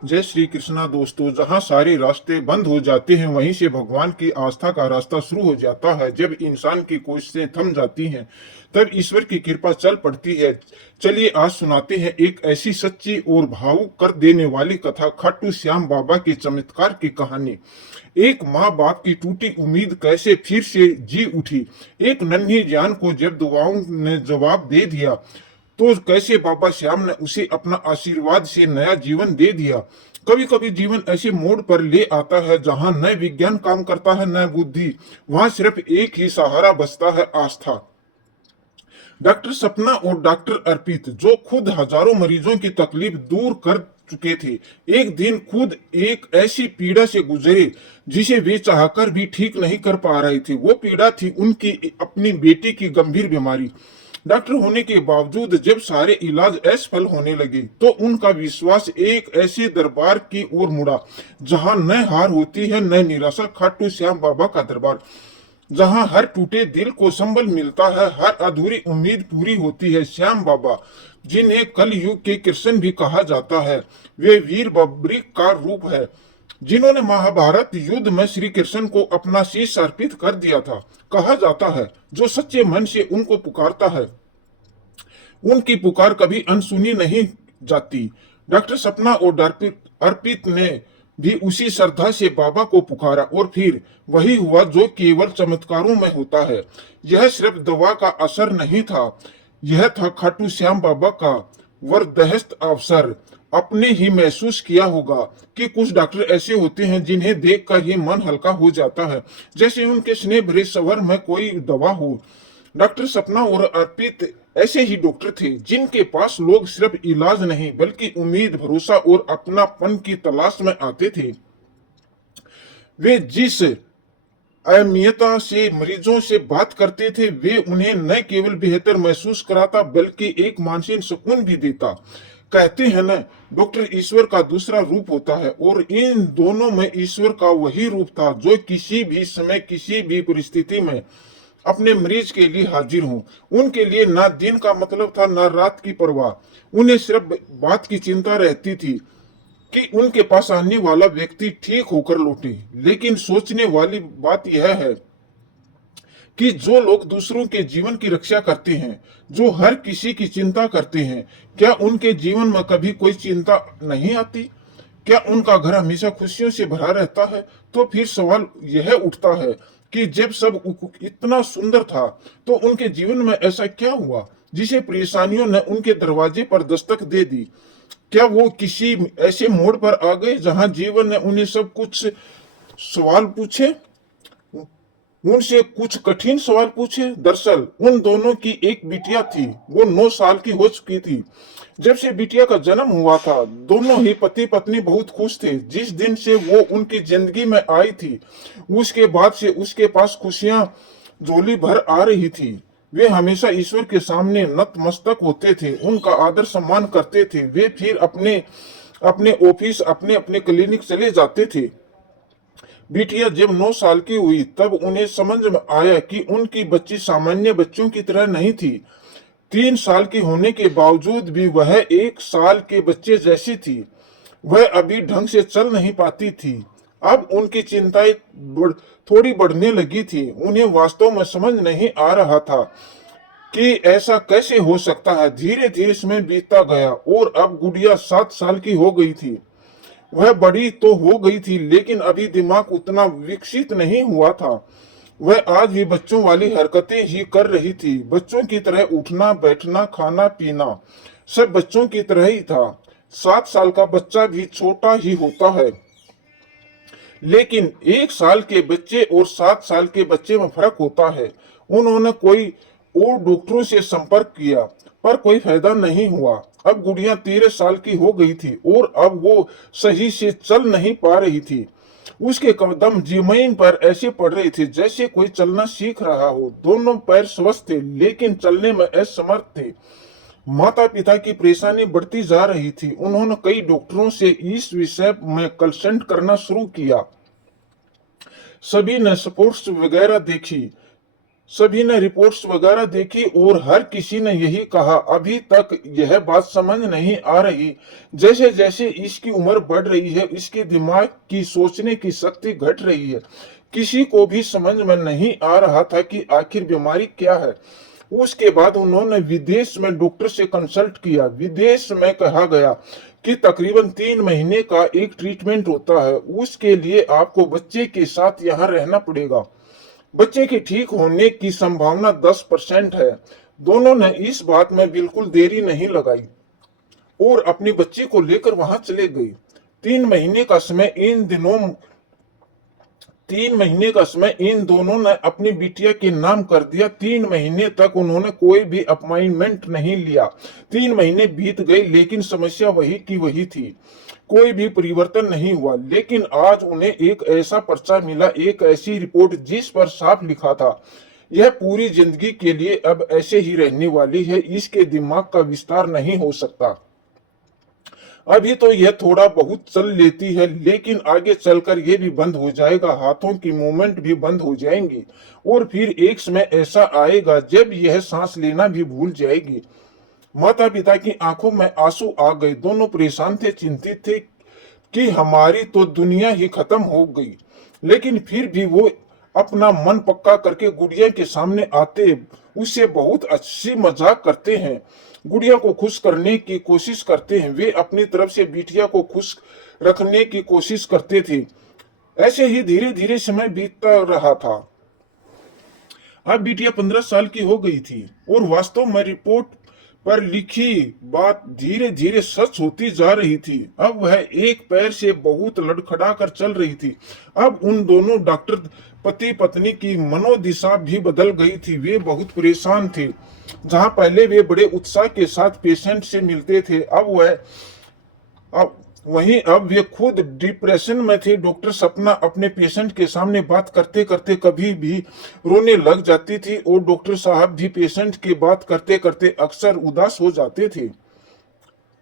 जय श्री कृष्णा दोस्तों। जहां सारे रास्ते बंद हो जाते हैं वहीं से भगवान की आस्था का रास्ता शुरू हो जाता है। जब इंसान की कोशिशें थम जाती हैं तब ईश्वर की कृपा चल पड़ती है। चलिए आज सुनाते हैं एक ऐसी सच्ची और भावुक कर देने वाली कथा, खाटू श्याम बाबा के चमत्कार की कहानी। एक माँ बाप की टूटी उम्मीद कैसे फिर से जी उठी। एक नन्ही जान को जब दुआओं ने जवाब दे दिया तो कैसे बाबा श्याम ने उसे अपना आशीर्वाद से नया जीवन दे दिया। कभी कभी जीवन ऐसे मोड़ पर ले आता है जहां न विज्ञान काम करता है न बुद्धि, वहां सिर्फ एक ही सहारा बचता है, आस्था। डॉक्टर सपना और डॉक्टर अर्पित, जो खुद हजारों मरीजों की तकलीफ दूर कर चुके थे, एक दिन खुद एक ऐसी पीड़ा से गुजरे जिसे वे चाहकर भी ठीक नहीं कर पा रहे थे। वो पीड़ा थी उनकी अपनी बेटी की गंभीर बीमारी। डॉक्टर होने के बावजूद जब सारे इलाज असफल होने लगे तो उनका विश्वास एक ऐसे दरबार की ओर मुड़ा जहां न हार होती है न निराशा। खाटू श्याम बाबा का दरबार, जहां हर टूटे दिल को संबल मिलता है, हर अधूरी उम्मीद पूरी होती है। श्याम बाबा, जिन्हें कल युग के कृष्ण भी कहा जाता है, वे वीर बब्री का रूप है, जिन्होंने महाभारत युद्ध में श्री कृष्ण को अपना शीश अर्पित कर दिया था। कहा जाता है जो सच्चे मन से उनको पुकारता है उनकी पुकार कभी अनसुनी नहीं जाती। डॉक्टर सपना और डॉक्टर अर्पित ने भी उसी श्रद्धा से बाबा को पुकारा और फिर वही हुआ जो केवल चमत्कारों में होता है। यह सिर्फ दवा का असर नहीं था, यह था खाटू श्याम बाबा का वरदहस्त अवसर। अपने ही महसूस किया होगा कि कुछ डॉक्टर ऐसे होते हैं जिन्हें देखकर ही मन हल्का हो जाता है, जैसे उनके स्नेह भरे स्वर में कोई दवा हो। डॉक्टर सपना और अर्पित ऐसे ही डॉक्टर थे जिनके पास लोग सिर्फ इलाज नहीं बल्कि उम्मीद, भरोसा और अपनापन की तलाश में आते थे। वे जिस अहमियता से मरीजों से बात करते थे, वे उन्हें न केवल बेहतर महसूस कराता बल्कि एक मानसिक सुकून भी देता। कहते हैं न, डॉक्टर ईश्वर का दूसरा रूप होता है, और इन दोनों में ईश्वर का वही रूप था जो किसी भी समय किसी भी परिस्थिति में अपने मरीज के लिए हाजिर हूं। उनके लिए ना दिन का मतलब था ना रात की परवाह, उन्हें सिर्फ बात की चिंता रहती थी कि उनके पास आने वाला व्यक्ति ठीक होकर लौटे। लेकिन सोचने वाली बात यह है कि जो लोग दूसरों के जीवन की रक्षा करते हैं, जो हर किसी की चिंता करते हैं, क्या उनके जीवन में कभी कोई चिंता नहीं आती? क्या उनका घर हमेशा खुशियों से भरा रहता है? तो फिर सवाल यह उठता है कि जब सब इतना सुंदर था तो उनके जीवन में ऐसा क्या हुआ जिसे परेशानियों ने उनके दरवाजे पर दस्तक दे दी? क्या वो किसी ऐसे मोड़ पर आ गए जहां जीवन ने उन्हें सब कुछ सवाल पूछे, उनसे कुछ कठिन सवाल पूछे? दरअसल उन दोनों की एक बिटिया थी, वो 9 साल की हो चुकी थी जब से बिटिया का जन्म हुआ था। दोनों ही पति पत्नी बहुत खुश थे। जिस दिन से वो उनकी जिंदगी में आई थी उसके बाद से उसके पास खुशियां झोली भर आ रही थी। वे हमेशा ईश्वर के सामने नतमस्तक होते थे, उनका आदर सम्मान करते थे। वे फिर अपने अपने ऑफिस, अपने अपने क्लिनिक चले जाते थे। बिटिया जब 9 साल की हुई तब उन्हें समझ में आया कि उनकी बच्ची सामान्य बच्चों की तरह नहीं थी। 3 साल की होने के बावजूद भी वह 1 साल के बच्चे जैसी थी। वह अभी ढंग से चल नहीं पाती थी। अब उनकी चिंताएं थोड़ी बढ़ने लगी थी। उन्हें वास्तव में समझ नहीं आ रहा था कि ऐसा कैसे हो सकता है। धीरे धीरे समय बीतता गया और अब गुड़िया 7 साल की हो गई थी। वह बड़ी तो हो गई थी लेकिन अभी दिमाग उतना विकसित नहीं हुआ था। वह आज भी बच्चों वाली हरकतें ही कर रही थी। बच्चों की तरह उठना, बैठना, खाना पीना सब बच्चों की तरह ही था। 7 साल का बच्चा भी छोटा ही होता है, लेकिन 1 साल के बच्चे और 7 साल के बच्चे में फर्क होता है। उन्होंने कोई और डॉक्टरों से संपर्क किया पर कोई फायदा नहीं हुआ। अब गुड़िया 13 साल की हो गई थी और अब वो सही से चल नहीं पा रही थी। उसके कदम जमीन पर ऐसे पड़ रहे थे जैसे कोई चलना सीख रहा हो। दोनों पैर स्वस्थ थे लेकिन चलने में असमर्थ थे। माता पिता की परेशानी बढ़ती जा रही थी। उन्होंने कई डॉक्टरों से इस विषय में कंसल्ट करना शुरू किया। सभी ने सपोर्ट्स वगैरह देखी सभी ने रिपोर्ट्स वगैरह देखी और हर किसी ने यही कहा, अभी तक यह बात समझ नहीं आ रही। जैसे जैसे इसकी उम्र बढ़ रही है, इसके दिमाग की सोचने की शक्ति घट रही है। किसी को भी समझ में नहीं आ रहा था कि आखिर बीमारी क्या है। उसके बाद उन्होंने विदेश में डॉक्टर से कंसल्ट किया। विदेश में कहा गया कि तकरीबन 3 महीने का एक ट्रीटमेंट होता है, उसके लिए आपको बच्चे के साथ यहाँ रहना पड़ेगा। बच्चे के ठीक होने की संभावना 10% है। दोनों ने इस बात में बिल्कुल देरी नहीं लगाई और अपनी बच्ची को लेकर वहां चले गए। 3 महीने का समय इन दिनों 3 महीने का समय इन दोनों ने अपनी बिटिया के नाम कर दिया। 3 महीने तक उन्होंने कोई भी अपॉइंटमेंट नहीं लिया। 3 महीने बीत गए लेकिन समस्या वही की वही थी, कोई भी परिवर्तन नहीं हुआ। लेकिन आज उन्हें एक ऐसा पर्चा मिला, एक ऐसी रिपोर्ट जिस पर साफ लिखा था यह पूरी जिंदगी के लिए अब ऐसे ही रहने वाली है, इसके दिमाग का विस्तार नहीं हो सकता। अभी तो यह थोड़ा बहुत चल लेती है लेकिन आगे चलकर यह भी बंद हो जाएगा, हाथों की मूवमेंट भी बंद हो जाएंगी और फिर एक समय ऐसा आएगा जब यह सांस लेना भी भूल जाएगी। माता पिता की आंखों में आंसू आ गए। दोनों परेशान थे, चिंतित थे कि हमारी तो दुनिया ही खत्म हो गई। लेकिन फिर भी वो अपना मन पक्का करके गुड़िया के सामने आते, उससे बहुत अच्छी मजाक करते हैं, गुड़िया को खुश करने की कोशिश करते हैं। वे अपनी तरफ से बिटिया को खुश रखने की कोशिश करते थे। ऐसे ही धीरे धीरे समय बीतता रहा था। अब बिटिया 15 साल की हो गई थी और वास्तव में रिपोर्ट पर लिखी बात धीरे धीरे सच होती जा रही थी। अब वह एक पैर से बहुत लड़खड़ा कर चल रही थी। अब उन दोनों डॉक्टर पति पत्नी की मनोदिशा भी बदल गई थी। वे बहुत परेशान थे। जहां पहले वे बड़े उत्साह के साथ पेशेंट से मिलते थे, अब वे खुद डिप्रेशन में थे। डॉक्टर सपना अपने पेशेंट के सामने बात करते करते कभी भी रोने लग जाती थी और डॉक्टर साहब भी पेशेंट की बात करते करते अक्सर उदास हो जाते थे।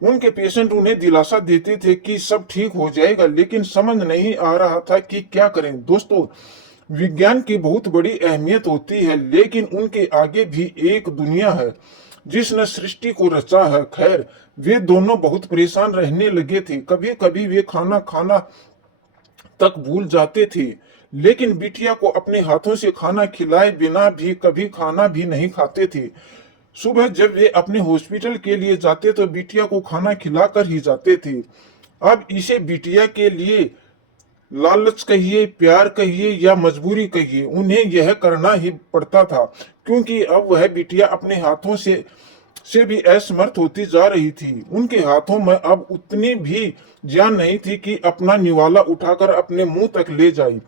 उनके पेशेंट उन्हें दिलासा देते थे कि सब ठीक हो जाएगा, लेकिन समझ नहीं आ रहा था कि क्या करें। दोस्तों, विज्ञान की बहुत बड़ी अहमियत होती है, लेकिन उनके आगे भी एक दुनिया है जिसने सृष्टि को रचा है। खैर, वे दोनों बहुत परेशान रहने लगे थे। कभी कभी वे खाना खाना तक भूल जाते थे, लेकिन बिटिया को अपने हाथों से खाना खिलाए बिना भी कभी खाना भी नहीं खाते थे। सुबह जब वे अपने हॉस्पिटल के लिए जाते तो बिटिया को खाना खिलाकर ही जाते थे। अब इसे बिटिया के लिए लालच कहिए, प्यार कहिए या मजबूरी कहिए, उन्हें यह करना ही पड़ता था, क्योंकि अब वह बिटिया अपने हाथों से भी असमर्थ होती जा रही थी। उनके हाथों में अब उतनी भी जान नहीं थी कि अपना निवाला उठाकर अपने मुंह तक ले जाए।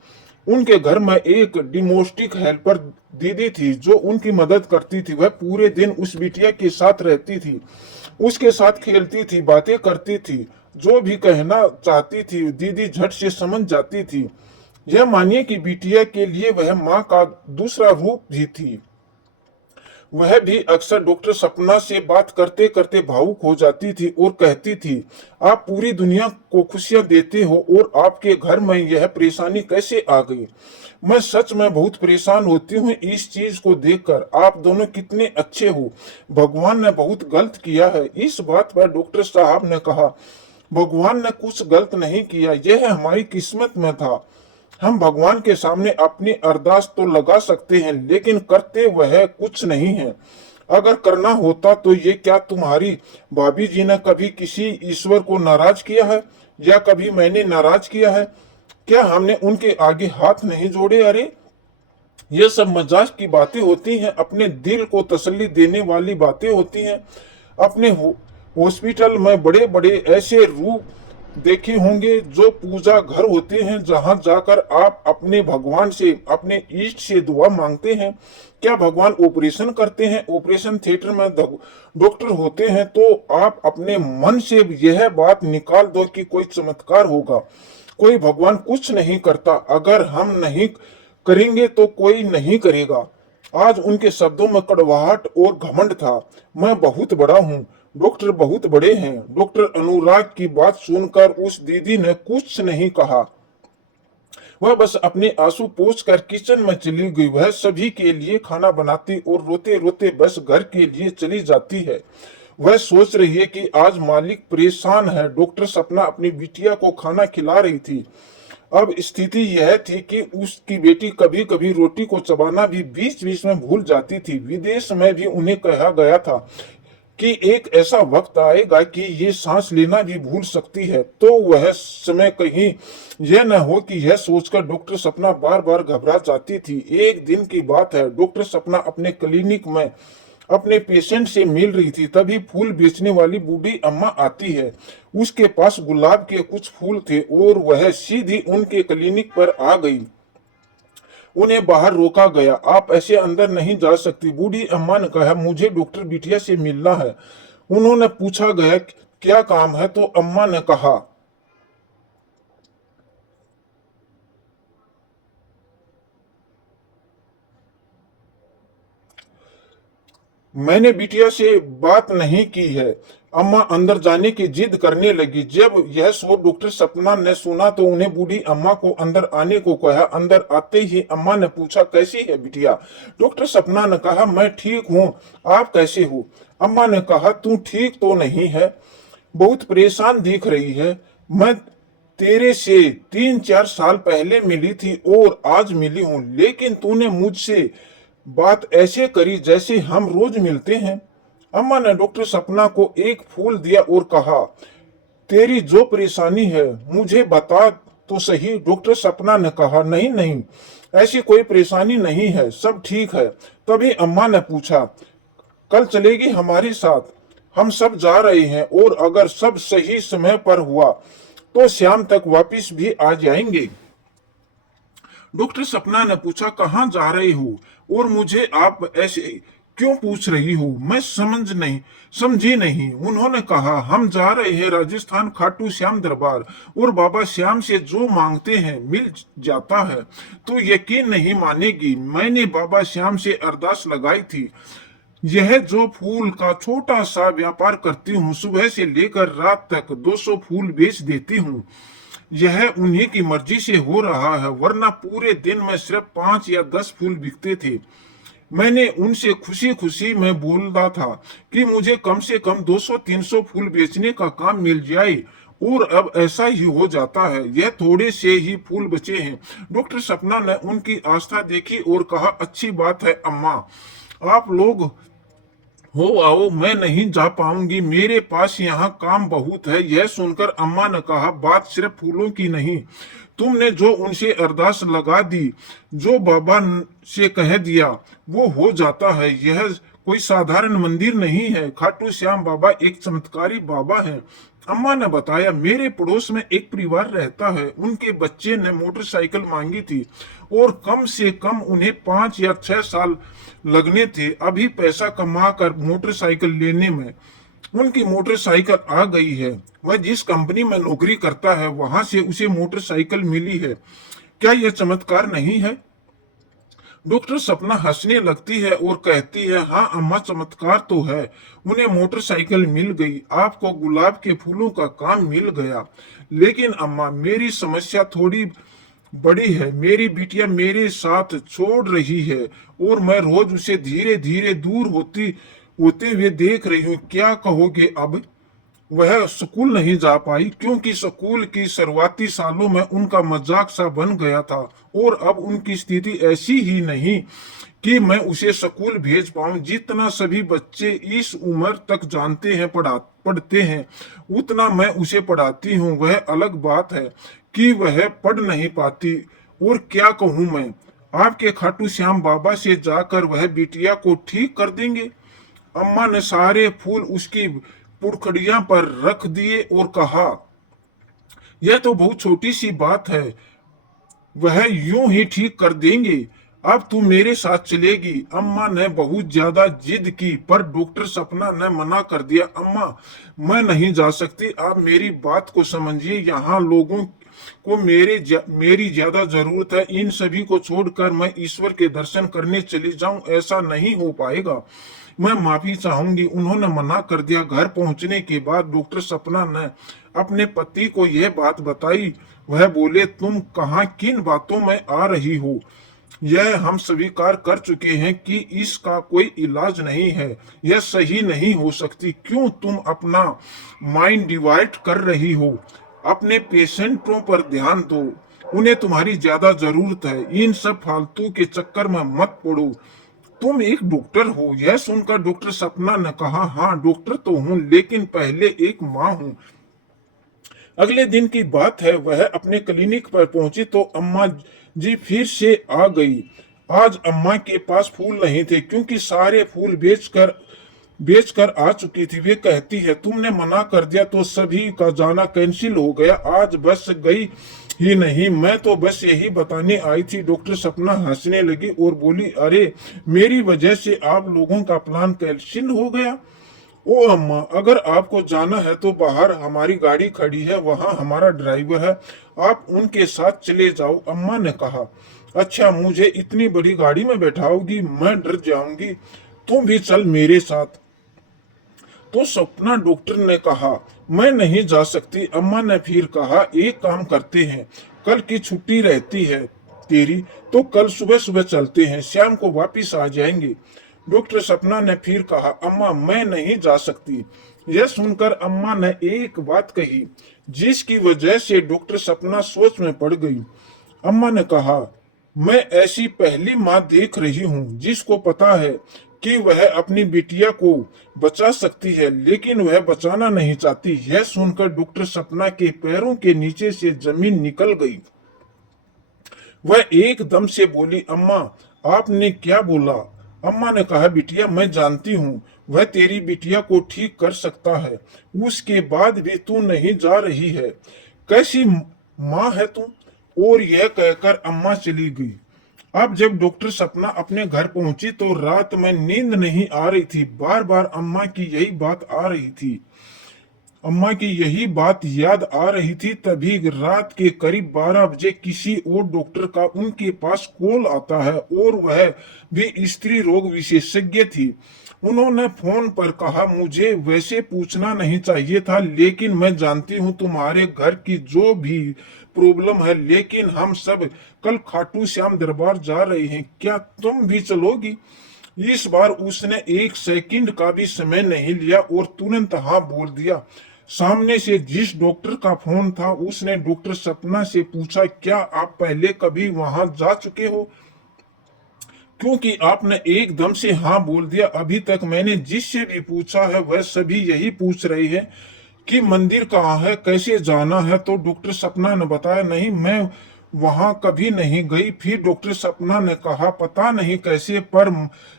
उनके घर में एक डिमोस्टिक हेल्पर दीदी थी जो उनकी मदद करती थी। वह पूरे दिन उस बिटिया के साथ रहती थी, उसके साथ खेलती थी, बातें करती थी। जो भी कहना चाहती थी दीदी झट से समझ जाती थी। यह मानिए कि बिटिया के लिए वह माँ का दूसरा रूप भी थी। वह भी अक्सर डॉक्टर सपना से बात करते करते भावुक हो जाती थी और कहती थी, आप पूरी दुनिया को खुशियां देते हो और आपके घर में यह परेशानी कैसे आ गई। मैं सच में बहुत परेशान होती हूँ इस चीज को देखकर। आप दोनों कितने अच्छे हो, भगवान ने बहुत गलत किया है। इस बात पर डॉक्टर साहब ने कहा, भगवान ने कुछ गलत नहीं किया, यह हमारी किस्मत में था। हम भगवान के सामने अपनी अरदास तो लगा सकते हैं, लेकिन करते वह कुछ नहीं है। अगर करना होता तो ये क्या तुम्हारी भाभी जी ने कभी किसी ईश्वर को नाराज किया है या कभी मैंने नाराज किया है? क्या हमने उनके आगे हाथ नहीं जोड़े? अरे, ये सब मजाक की बातें होती हैं, अपने दिल को तसल्ली देने वाली बातें होती हैं। अपने हॉस्पिटल में बड़े बड़े ऐसे रूप देखे होंगे जो पूजा घर होते हैं, जहां जाकर आप अपने भगवान से, अपने ईष्ट से दुआ मांगते हैं। क्या भगवान ऑपरेशन करते हैं? ऑपरेशन थिएटर में डॉक्टर होते हैं। तो आप अपने मन से यह बात निकाल दो कि कोई चमत्कार होगा। कोई भगवान कुछ नहीं करता, अगर हम नहीं करेंगे तो कोई नहीं करेगा। आज उनके शब्दों में कड़वाहट और घमंड था। मैं बहुत बड़ा हूँ, डॉक्टर बहुत बड़े हैं। डॉक्टर अनुराग की बात सुनकर उस दीदी ने कुछ नहीं कहा। वह बस अपने आंसू पोंछ कर किचन में चली गई। वह सभी के लिए खाना बनाती और रोते रोते बस घर के लिए चली जाती है। वह सोच रही है कि आज मालिक परेशान है। डॉक्टर सपना अपनी बिटिया को खाना खिला रही थी। अब स्थिति यह थी कि उसकी बेटी कभी कभी रोटी को चबाना भी बीच बीच में भूल जाती थी। विदेश में भी उन्हें कहा गया था कि एक ऐसा वक्त आएगा कि ये सांस लेना भी भूल सकती है। तो वह समय कहीं यह न हो कि यह सोचकर डॉक्टर सपना बार बार घबरा जाती थी। एक दिन की बात है, डॉक्टर सपना अपने क्लिनिक में अपने पेशेंट से मिल रही थी। तभी फूल बेचने वाली बूढ़ी अम्मा आती है। उसके पास गुलाब के कुछ फूल थे और वह सीधी उनके क्लिनिक पर आ गई। उन्हें बाहर रोका गया। आप ऐसे अंदर नहीं जा सकती, बूढ़ी अम्मा ने कहा। मुझे डॉक्टर बिटिया से मिलना है। उन्होंने पूछा गया क्या काम है, तो अम्मा ने कहा मैंने बिटिया से बात नहीं की है। अम्मा अंदर जाने की जिद करने लगी। जब यह शोर डॉक्टर सपना ने सुना तो उन्हें बूढ़ी अम्मा को अंदर आने को कहा। अंदर आते ही अम्मा ने पूछा कैसी है बिटिया। डॉक्टर सपना ने कहा मैं ठीक हूँ, आप कैसे हो। अम्मा ने कहा तू ठीक तो नहीं है, बहुत परेशान दिख रही है। मैं तेरे से 3-4 साल पहले मिली थी और आज मिली हूँ, लेकिन तूने मुझसे बात ऐसे करी जैसे हम रोज मिलते हैं। अम्मा ने डॉक्टर सपना को एक फूल दिया और कहा तेरी जो परेशानी है मुझे बता तो सही। डॉक्टर सपना ने कहा नहीं नहीं, ऐसी कोई परेशानी नहीं है, सब ठीक है। तभी अम्मा ने पूछा कल चलेगी हमारे साथ, हम सब जा रहे हैं और अगर सब सही समय पर हुआ तो शाम तक वापिस भी आ जाएंगे। डॉक्टर सपना ने पूछा कहाँ जा रहे हो और मुझे आप ऐसे क्यों पूछ रही हो, मैं समझी नहीं। उन्होंने कहा हम जा रहे हैं राजस्थान खाटू श्याम दरबार और बाबा श्याम से जो मांगते हैं मिल जाता है। तो यकीन नहीं मानेगी, मैंने बाबा श्याम से अरदास लगाई थी। यह जो फूल का छोटा सा व्यापार करती हूँ, सुबह से लेकर रात तक 200 फूल बेच देती हूँ। यह उन्हीं की मर्जी से हो रहा है, वरना पूरे दिन में सिर्फ 5 या 10 फूल बिकते थे। मैंने उनसे खुशी खुशी में बोला था कि मुझे कम से कम 200-300 फूल बेचने का काम मिल जाए, और अब ऐसा ही हो जाता है। यह थोड़े से ही फूल बचे हैं। डॉक्टर सपना ने उनकी आस्था देखी और कहा अच्छी बात है अम्मा, आप लोग हो आओ, मैं नहीं जा पाऊंगी, मेरे पास यहाँ काम बहुत है। यह सुनकर अम्मा ने कहा बात सिर्फ फूलों की नहीं, तुमने जो उनसे अरदास लगा दी, जो बाबा से कह दिया वो हो जाता है। यह कोई साधारण मंदिर नहीं है, खाटू श्याम बाबा एक चमत्कारी बाबा है। अम्मा ने बताया मेरे पड़ोस में एक परिवार रहता है, उनके बच्चे ने मोटरसाइकिल मांगी थी और कम से कम उन्हें 5 या 6 साल लगने थे अभी पैसा कमा कर मोटरसाइकिल लेने में। उनकी मोटरसाइकिल आ गई है। वह जिस कंपनी में नौकरी करता है वहां से उसे मोटरसाइकिल मिली है। क्या यह चमत्कार नहीं है। डॉक्टर सपना हंसने लगती है और कहती है हाँ अम्मा, चमत्कार तो है। उन्हें मोटरसाइकिल मिल गई, आपको गुलाब के फूलों का काम मिल गया। लेकिन अम्मा मेरी समस्या थोड़ी बड़ी है, मेरी बिटिया मेरे साथ छोड़ रही है और मैं रोज उसे धीरे धीरे दूर होते हुए देख रही हूँ। क्या कहोगे अब। वह स्कूल नहीं जा पाई क्योंकि स्कूल की शुरुआती सालों में उनका मजाक सा बन गया था और अब उनकी स्थिति ऐसी ही नहीं कि मैं उसे स्कूल भेज पाऊं। जितना सभी बच्चे इस उम्र तक जानते हैं पढ़ते हैं उतना मैं उसे पढ़ाती हूँ। वह अलग बात है कि वह पढ़ नहीं पाती। और क्या कहूँ मैं, आपके खाटू श्याम बाबा से जाकर वह बिटिया को ठीक कर देंगे। अम्मा ने सारे फूल उसकी पुड़खड़ियां पर रख दिए और कहा यह तो बहुत छोटी सी बात है, वह यूं ही ठीक कर देंगे। अब तू मेरे साथ चलेगी। अम्मा ने बहुत ज्यादा जिद की पर डॉक्टर सपना ने मना कर दिया। अम्मा मैं नहीं जा सकती, आप मेरी बात को समझिए। यहाँ लोगों को मेरी ज्यादा जरूरत है। इन सभी को छोड़कर मैं ईश्वर के दर्शन करने चली जाऊं, ऐसा नहीं हो पाएगा। मैं माफी चाहूंगी। उन्होंने मना कर दिया। घर पहुंचने के बाद डॉक्टर सपना ने अपने पति को यह बात बताई। वह बोले, तुम कहाँ किन बातों में आ रही हो? यह हम स्वीकार कर चुके हैं कि इसका कोई इलाज नहीं है, यह सही नहीं हो सकती। क्यों तुम अपना माइंड डिवाइड कर रही हो? अपने पेशेंटों पर ध्यान दो, उन्हें तुम्हारी ज्यादा जरूरत है। इन सब फालतू के चक्कर में मत पड़ो। तुम एक डॉक्टर हो। यह सुनकर डॉक्टर सपना ने कहा, हाँ डॉक्टर तो हूँ, लेकिन पहले एक माँ हूँ। अगले दिन की बात है, वह अपने क्लिनिक पर पहुंची तो अम्मा जी फिर से आ गई। आज अम्मा के पास फूल नहीं थे, क्योंकि सारे फूल बेचकर आ चुकी थी। वे कहती है, तुमने मना कर दिया तो सभी का जाना कैंसिल हो गया। आज बस गई ही नहीं, मैं तो बस यही बताने आई थी। डॉक्टर सपना हंसने लगी और बोली, अरे मेरी वजह से आप लोगों का प्लान कैंसिल हो गया? ओ अम्मा, अगर आपको जाना है तो बाहर हमारी गाड़ी खड़ी है, वहां हमारा ड्राइवर है, आप उनके साथ चले जाओ। अम्मा ने कहा, अच्छा मुझे इतनी बड़ी गाड़ी में बैठाओगी? मैं डर जाऊंगी। तुम भी चल मेरे साथ। तो सपना डॉक्टर ने कहा, मैं नहीं जा सकती। अम्मा ने फिर कहा, एक काम करते हैं, कल की छुट्टी रहती है तेरी, तो कल सुबह सुबह चलते हैं, शाम को वापिस आ जाएंगे। डॉक्टर सपना ने फिर कहा, अम्मा मैं नहीं जा सकती। यह सुनकर अम्मा ने एक बात कही जिसकी वजह से डॉक्टर सपना सोच में पड़ गई। अम्मा ने कहा, मैं ऐसी पहली माँ देख रही हूँ जिसको पता है कि वह अपनी बिटिया को बचा सकती है, लेकिन वह बचाना नहीं चाहती। यह सुनकर डॉक्टर सपना के पैरों के नीचे से जमीन निकल गई। वह एकदम से बोली, अम्मा आपने क्या बोला? अम्मा ने कहा, बिटिया मैं जानती हूँ वह तेरी बिटिया को ठीक कर सकता है, उसके बाद भी तू नहीं जा रही है। कैसी माँ है तू? और यह कहकर अम्मा चली गई। अब जब डॉक्टर सपना अपने घर पहुंची तो रात में नींद नहीं आ रही थी। बार बार अम्मा की यही बात याद आ रही थी। तभी रात के करीब 12 बजे किसी और डॉक्टर का उनके पास कॉल आता है, और वह भी स्त्री रोग विशेषज्ञ थी। उन्होंने फोन पर कहा, मुझे वैसे पूछना नहीं चाहिए था, लेकिन मैं जानती हूँ तुम्हारे घर की जो भी प्रॉब्लम है, लेकिन हम सब कल खाटू श्याम दरबार जा रहे हैं, क्या तुम भी चलोगी? इस बार उसने एक सेकंड का भी समय नहीं लिया और तुरंत हाँ बोल दिया। सामने से जिस डॉक्टर का फोन था उसने डॉक्टर सपना से पूछा, क्या आप पहले कभी वहां जा चुके हो? क्योंकि आपने एकदम से हाँ बोल दिया। अभी तक मैंने जिससे भी पूछा है वह सभी यही पूछ रहे हैं कि मंदिर कहाँ है, कैसे जाना है। तो डॉक्टर सपना ने बताया, नहीं मैं वहां कभी नहीं गई। फिर डॉक्टर सपना ने कहा, पता नहीं कैसे पर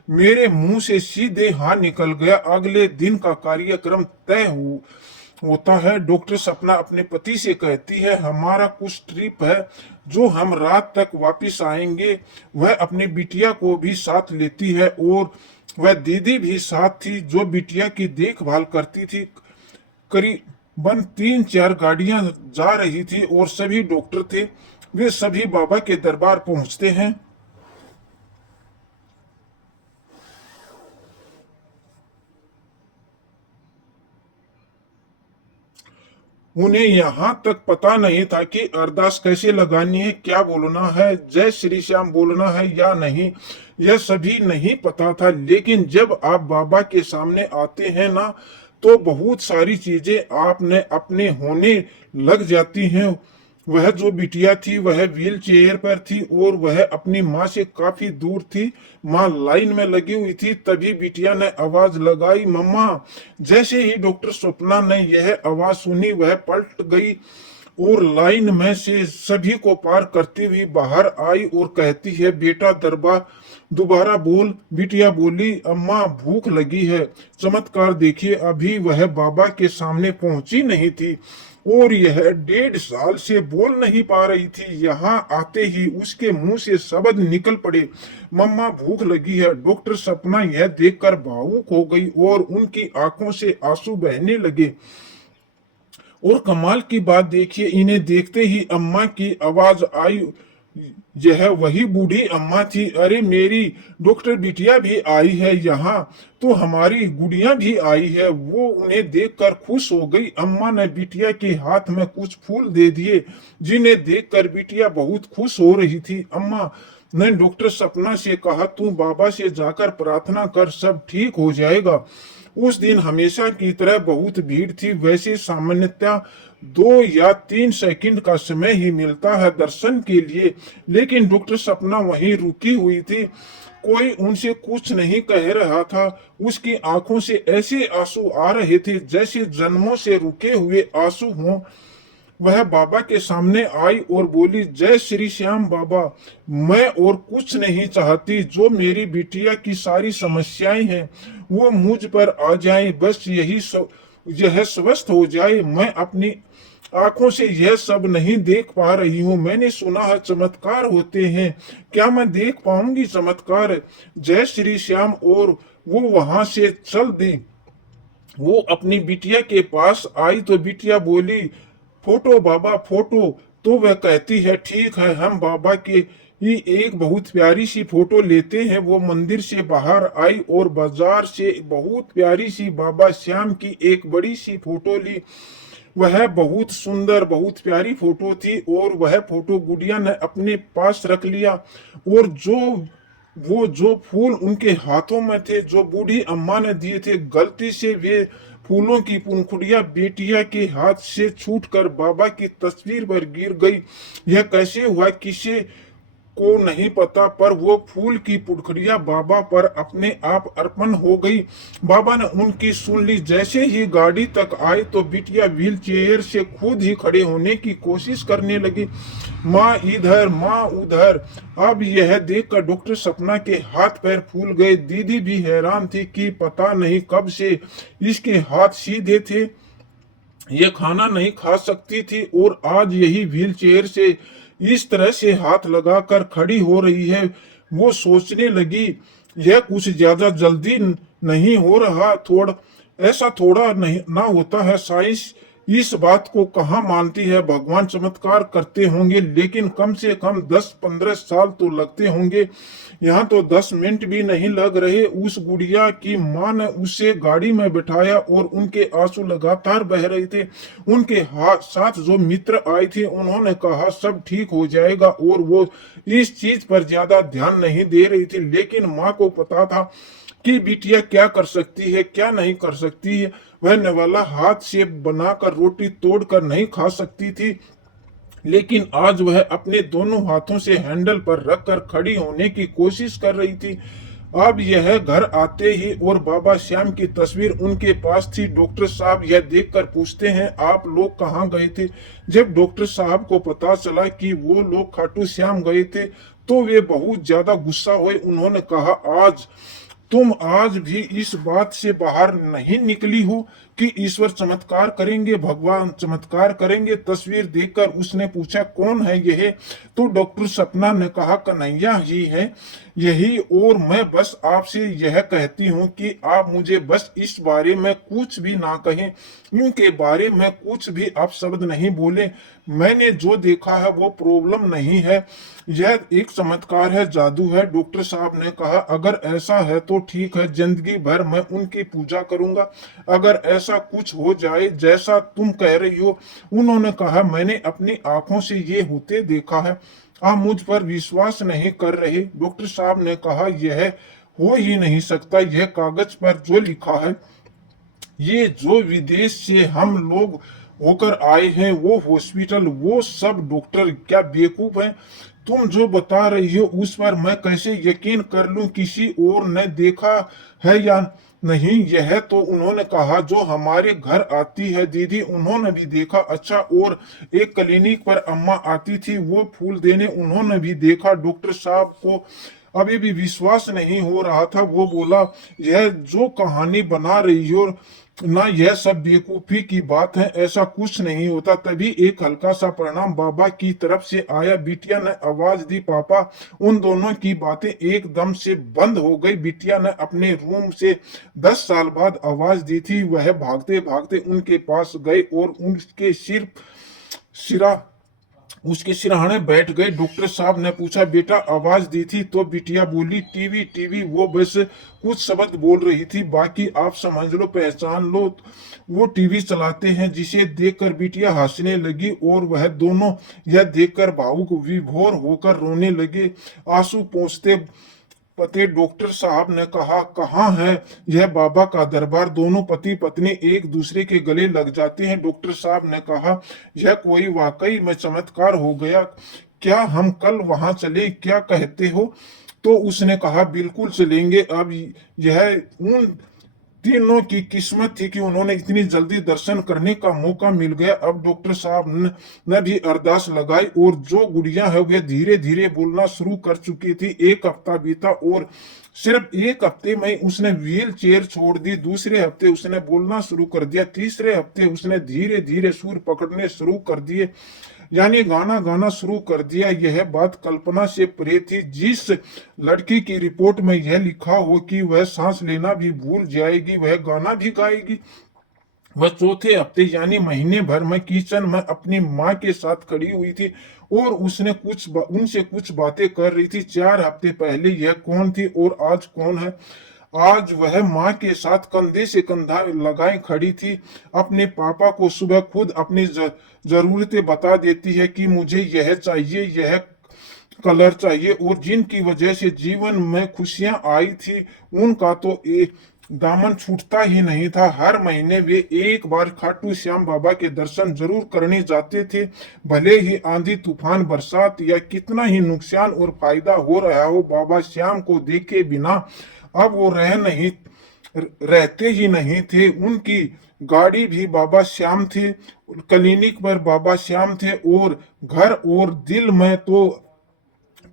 मेरे मुंह से सीधे हाँ निकल गया। अगले दिन का कार्यक्रम तय होता है। डॉक्टर सपना अपने पति से कहती है, हमारा कुछ ट्रिप है जो हम रात तक वापिस आएंगे। वह अपनी बिटिया को भी साथ लेती है और वह दीदी भी साथ थी जो बिटिया की देखभाल करती थी। करीबन 3-4 गाड़ियां जा रही थी और सभी डॉक्टर थे। वे सभी बाबा के दरबार पहुंचते हैं। उन्हें यहाँ तक पता नहीं था कि अरदास कैसे लगानी है, क्या बोलना है, जय श्री श्याम बोलना है या नहीं, यह सभी नहीं पता था। लेकिन जब आप बाबा के सामने आते हैं ना, तो बहुत सारी चीजें आपने अपने होने लग जाती हैं। वह जो बिटिया थी वह व्हील चेयर पर थी और वह अपनी माँ से काफी दूर थी। माँ लाइन में लगी हुई थी। तभी बिटिया ने आवाज लगाई, मम्मा। जैसे ही डॉक्टर स्वप्ना ने यह आवाज सुनी वह पलट गई और लाइन में से सभी को पार करती हुई बाहर आई और कहती है, बेटा दरबार दोबारा बोल। बिटिया बोली, अम्मा भूख लगी है। चमत्कार देखिए, अभी वह बाबा के सामने पहुंची नहीं थी और यह 1.5 साल से बोल नहीं पा रही थी। यहाँ आते ही उसके मुंह से शब्द निकल पड़े, मम्मा भूख लगी है। डॉक्टर सपना यह देखकर भावुक हो गई और उनकी आंखों से आंसू बहने लगे। और कमाल की बात देखिए, इन्हें देखते ही अम्मा की आवाज आई, यह वही बूढ़ी अम्मा थी। अरे मेरी डॉक्टर बिटिया भी आई है यहाँ, तो हमारी गुड़िया भी आई है। वो उन्हें देखकर खुश हो गई। अम्मा ने बिटिया के हाथ में कुछ फूल दे दिए, जिन्हें देखकर बिटिया बहुत खुश हो रही थी। अम्मा ने डॉक्टर सपना से कहा, तू बाबा से जाकर प्रार्थना कर, सब ठीक हो जाएगा। उस दिन हमेशा की तरह बहुत भीड़ थी। वैसे सामान्यतः 2 या 3 सेकंड का समय ही मिलता है दर्शन के लिए, लेकिन डॉक्टर सपना वहीं रुकी हुई थी। कोई उनसे कुछ नहीं कह रहा था। उसकी आंखों से ऐसे आंसू आ रहे थे जैसे जन्मों से रुके हुए आंसू हों। वह बाबा के सामने आई और बोली, जय श्री श्याम बाबा, मैं और कुछ नहीं चाहती। जो मेरी बिटिया की सारी समस्याएं हैं वो मुझ पर आ जाएं, बस यह स्वस्थ हो जाए। मैं अपनी आंखों से यह सब नहीं देख पा रही हूँ। मैंने सुना है चमत्कार होते हैं, क्या मैं देख पाऊंगी चमत्कार? जय श्री श्याम। और वो वहां से चल दी। वो अपनी बिटिया के पास आई तो बिटिया बोली, फोटो बाबा फोटो। तो वह कहती है, ठीक है, हम बाबा के ही एक बहुत प्यारी सी फोटो लेते हैं। वो मंदिर से बाहर आई और बाजार से बहुत प्यारी सी बाबा श्याम की एक बड़ी सी फोटो ली। वह बहुत सुंदर बहुत प्यारी फोटो थी और वह फोटो गुड़िया ने अपने पास रख लिया। और जो फूल उनके हाथों में थे, जो बूढ़ी अम्मा ने दिए थे, गलती से वे फूलों की पंखुड़ियां बेटिया के हाथ से छूटकर बाबा की तस्वीर पर गिर गई। यह कैसे हुआ किसी को नहीं पता, पर वो फूल की पुड़खड़िया बाबा पर अपने आप अर्पण हो गई। बाबा ने उनकी सुन ली। जैसे ही गाड़ी तक आई तो बिटिया व्हील चेयर से खुद ही खड़े होने की कोशिश करने लगी। माँ इधर, माँ उधर। अब यह देखकर डॉक्टर सपना के हाथ पैर फूल गए। दीदी भी हैरान थी कि पता नहीं कब से इसके हाथ सीधे थे, ये खाना नहीं खा सकती थी और आज यही व्हील चेयर से इस तरह से हाथ लगाकर खड़ी हो रही है। वो सोचने लगी, यह कुछ ज्यादा जल्दी नहीं हो रहा? ऐसा थोड़ा नहीं ना होता है। साइंस इस बात को कहाँ मानती है? भगवान चमत्कार करते होंगे, लेकिन कम से कम 10-15 साल तो लगते होंगे। यहाँ तो 10 मिनट भी नहीं लग रहे। उस गुड़िया की माँ ने उसे गाड़ी में बिठाया और उनके आंसू लगातार बह रहे थे। उनके साथ जो मित्र आए थे उन्होंने कहा सब ठीक हो जाएगा, और वो इस चीज पर ज्यादा ध्यान नहीं दे रही थी। लेकिन माँ को पता था कि बिटिया क्या कर सकती है क्या नहीं कर सकती है। वह नवाला हाथ से बनाकर रोटी तोड़कर नहीं खा सकती थी, लेकिन आज वह अपने दोनों हाथों से हैंडल पर रखकर खड़ी होने की कोशिश कर रही थी। अब यह घर आते ही और बाबा श्याम की तस्वीर उनके पास थी। डॉक्टर साहब यह देखकर पूछते हैं, आप लोग कहाँ गए थे? जब डॉक्टर साहब को पता चला कि वो लोग खाटू श्याम गए थे तो वे बहुत ज्यादा गुस्सा हुए। उन्होंने कहा, तुम आज भी इस बात से बाहर नहीं निकली हो कि ईश्वर चमत्कार करेंगे, भगवान चमत्कार करेंगे? तस्वीर देखकर उसने पूछा, कौन है यह? तो डॉक्टर सपना ने कहा, कन्हैया ही है यही। और मैं बस आपसे यह कहती हूँ कि आप मुझे बस इस बारे में कुछ भी ना कहें, इनके बारे में कुछ भी आप शब्द नहीं बोले। मैंने जो देखा है वो प्रॉब्लम नहीं है, यह एक चमत्कार है, जादू है। डॉक्टर साहब ने कहा, अगर ऐसा है तो ठीक है, जिंदगी भर मैं उनकी पूजा करूंगा, अगर ऐसा कुछ हो जाए जैसा तुम कह रही हो। उन्होंने कहा, मैंने अपनी आंखों से ये होते देखा है, आप मुझ पर विश्वास नहीं कर रहे। डॉक्टर साहब ने कहा, यह हो ही नहीं सकता। यह कागज पर जो लिखा है, ये जो विदेश से हम लोग होकर आए हैं, वो हॉस्पिटल, वो सब डॉक्टर क्या बेवकूफ हैं? तुम जो बता रही हो उस पर मैं कैसे यकीन कर लूं? किसी और ने देखा है या नहीं? यह तो उन्होंने कहा जो हमारे घर आती है दीदी, उन्होंने भी देखा। अच्छा, और एक क्लिनिक पर अम्मा आती थी, वो फूल देने, उन्होंने भी देखा। डॉक्टर साहब को अभी भी विश्वास नहीं हो रहा था। वो बोला, यह जो कहानी बना रही हो ना, यह सब बेवकूफी की बात है, ऐसा कुछ नहीं होता। तभी एक हल्का सा परिणाम बाबा की तरफ से आया। बिटिया ने आवाज दी, पापा। उन दोनों की बातें एकदम से बंद हो गई। बिटिया ने अपने रूम से 10 साल बाद आवाज दी थी। वह भागते भागते उनके पास गए और उनके सिरा उसके सिरहाने बैठ गए। डॉक्टर साहब ने पूछा, बेटा आवाज दी थी? तो बिटिया बोली, टीवी टीवी। वो बस कुछ शब्द बोल रही थी, बाकी आप समझ लो, पहचान लो, वो टीवी चलाते हैं। जिसे देखकर बिटिया हंसने लगी और वह दोनों यह देखकर भावुक विभोर होकर रोने लगे। आंसू पोंछते पते डॉक्टर साहब ने कहा, कहाँ है यह बाबा का दरबार? दोनों पति पत्नी एक दूसरे के गले लग जाते हैं। डॉक्टर साहब ने कहा, यह कोई वाकई में चमत्कार हो गया। क्या हम कल वहां चले, क्या कहते हो? तो उसने कहा, बिल्कुल चलेंगे। अब यह उन तीनों की किस्मत थी कि उन्होंने इतनी जल्दी दर्शन करने का मौका मिल गया। अब डॉक्टर साहब ने भी अरदास लगाई और जो गुड़िया है वह धीरे धीरे बोलना शुरू कर चुकी थी। एक हफ्ता बीता और सिर्फ एक हफ्ते में उसने व्हील चेयर छोड़ दी। दूसरे हफ्ते उसने बोलना शुरू कर दिया। तीसरे हफ्ते उसने धीरे धीरे सुर पकड़ने शुरू कर दिए, यानी गाना गाना शुरू कर दिया। यह बात कल्पना से परे थी। जिस लड़की की रिपोर्ट में यह लिखा हो कि वह सांस लेना भी भूल जाएगी, वह गाना भी गाएगी। वह चौथे हफ्ते यानी महीने भर में किचन में अपनी माँ के साथ खड़ी हुई थी और उसने उनसे कुछ बातें कर रही थी। 4 हफ्ते पहले यह कौन थी और आज कौन है? आज वह माँ के साथ कंधे से कंधा लगाए खड़ी थी। अपने पापा को सुबह खुद अपनी जरूरतें बता देती है कि मुझे यह चाहिए, यह कलर चाहिए, और जिनकी वजह से जीवन में खुशियां आई थी उनका तो एक दामन छूटता ही नहीं था। हर महीने वे एक बार खाटू श्याम बाबा के दर्शन जरूर करने जाते थे। भले ही आंधी तूफान बरसात या कितना ही नुकसान और फायदा हो रहा हो, बाबा श्याम को देखे बिना अब वो रहते ही नहीं थे। उनकी गाड़ी भी बाबा श्याम थे, क्लिनिक पर बाबा श्याम थे, और घर और दिल में तो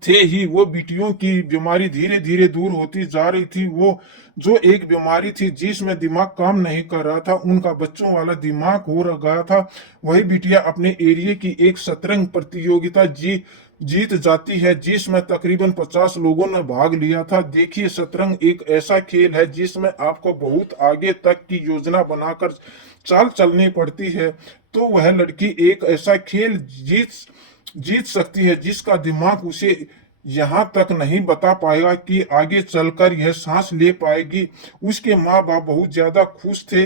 थे ही। वो बिटियों की बीमारी धीरे धीरे दूर होती जा रही थी। वो जो एक बीमारी थी जिसमें दिमाग काम नहीं कर रहा था, उनका बच्चों वाला दिमाग हो गया था। वही बिटिया अपने एरिया की एक शतरंज प्रतियोगिता जीत जाती है जिसमें तकरीबन 50 लोगों ने भाग लिया था। देखिए, शतरंज एक ऐसा खेल है जिसमें आपको बहुत आगे तक की योजना बनाकर चाल चलनी पड़ती है। तो वह लड़की एक ऐसा खेल जीत सकती है जिसका दिमाग उसे यहाँ तक नहीं बता पाएगा कि आगे चलकर यह सांस ले पाएगी। उसके माँ बाप बहुत ज्यादा खुश थे।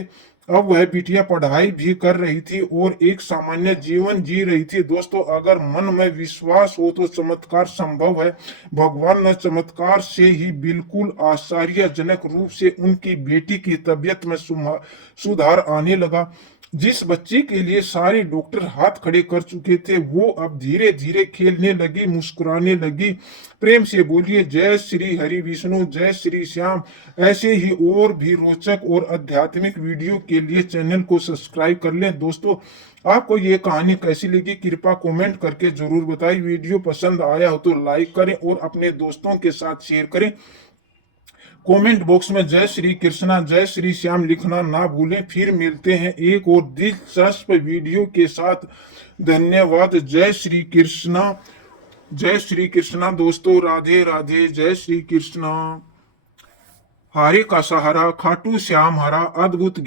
अब वह बिटिया पढ़ाई भी कर रही थी और एक सामान्य जीवन जी रही थी। दोस्तों, अगर मन में विश्वास हो तो चमत्कार संभव है। भगवान ने चमत्कार से ही बिल्कुल आश्चर्यजनक रूप से उनकी बेटी की तबीयत में सुधार आने लगा। जिस बच्चे के लिए सारे डॉक्टर हाथ खड़े कर चुके थे, वो अब धीरे धीरे खेलने लगी, मुस्कुराने लगी। प्रेम से बोलिए, जय श्री हरि विष्णु, जय श्री श्याम। ऐसे ही और भी रोचक और आध्यात्मिक वीडियो के लिए चैनल को सब्सक्राइब कर लें। दोस्तों, आपको ये कहानी कैसी लगी कृपया कमेंट करके जरूर बताइए। वीडियो पसंद आया हो तो लाइक करें और अपने दोस्तों के साथ शेयर करें। कमेंट बॉक्स में जय श्री कृष्णा, जय श्री श्याम लिखना ना भूलें। फिर मिलते हैं एक और दिलचस्प वीडियो के साथ। धन्यवाद। जय श्री कृष्णा, जय श्री कृष्णा। दोस्तों, राधे राधे, जय श्री कृष्णा। हारे का सहारा, खाटू श्याम हरा, अद्भुत ज्ञान।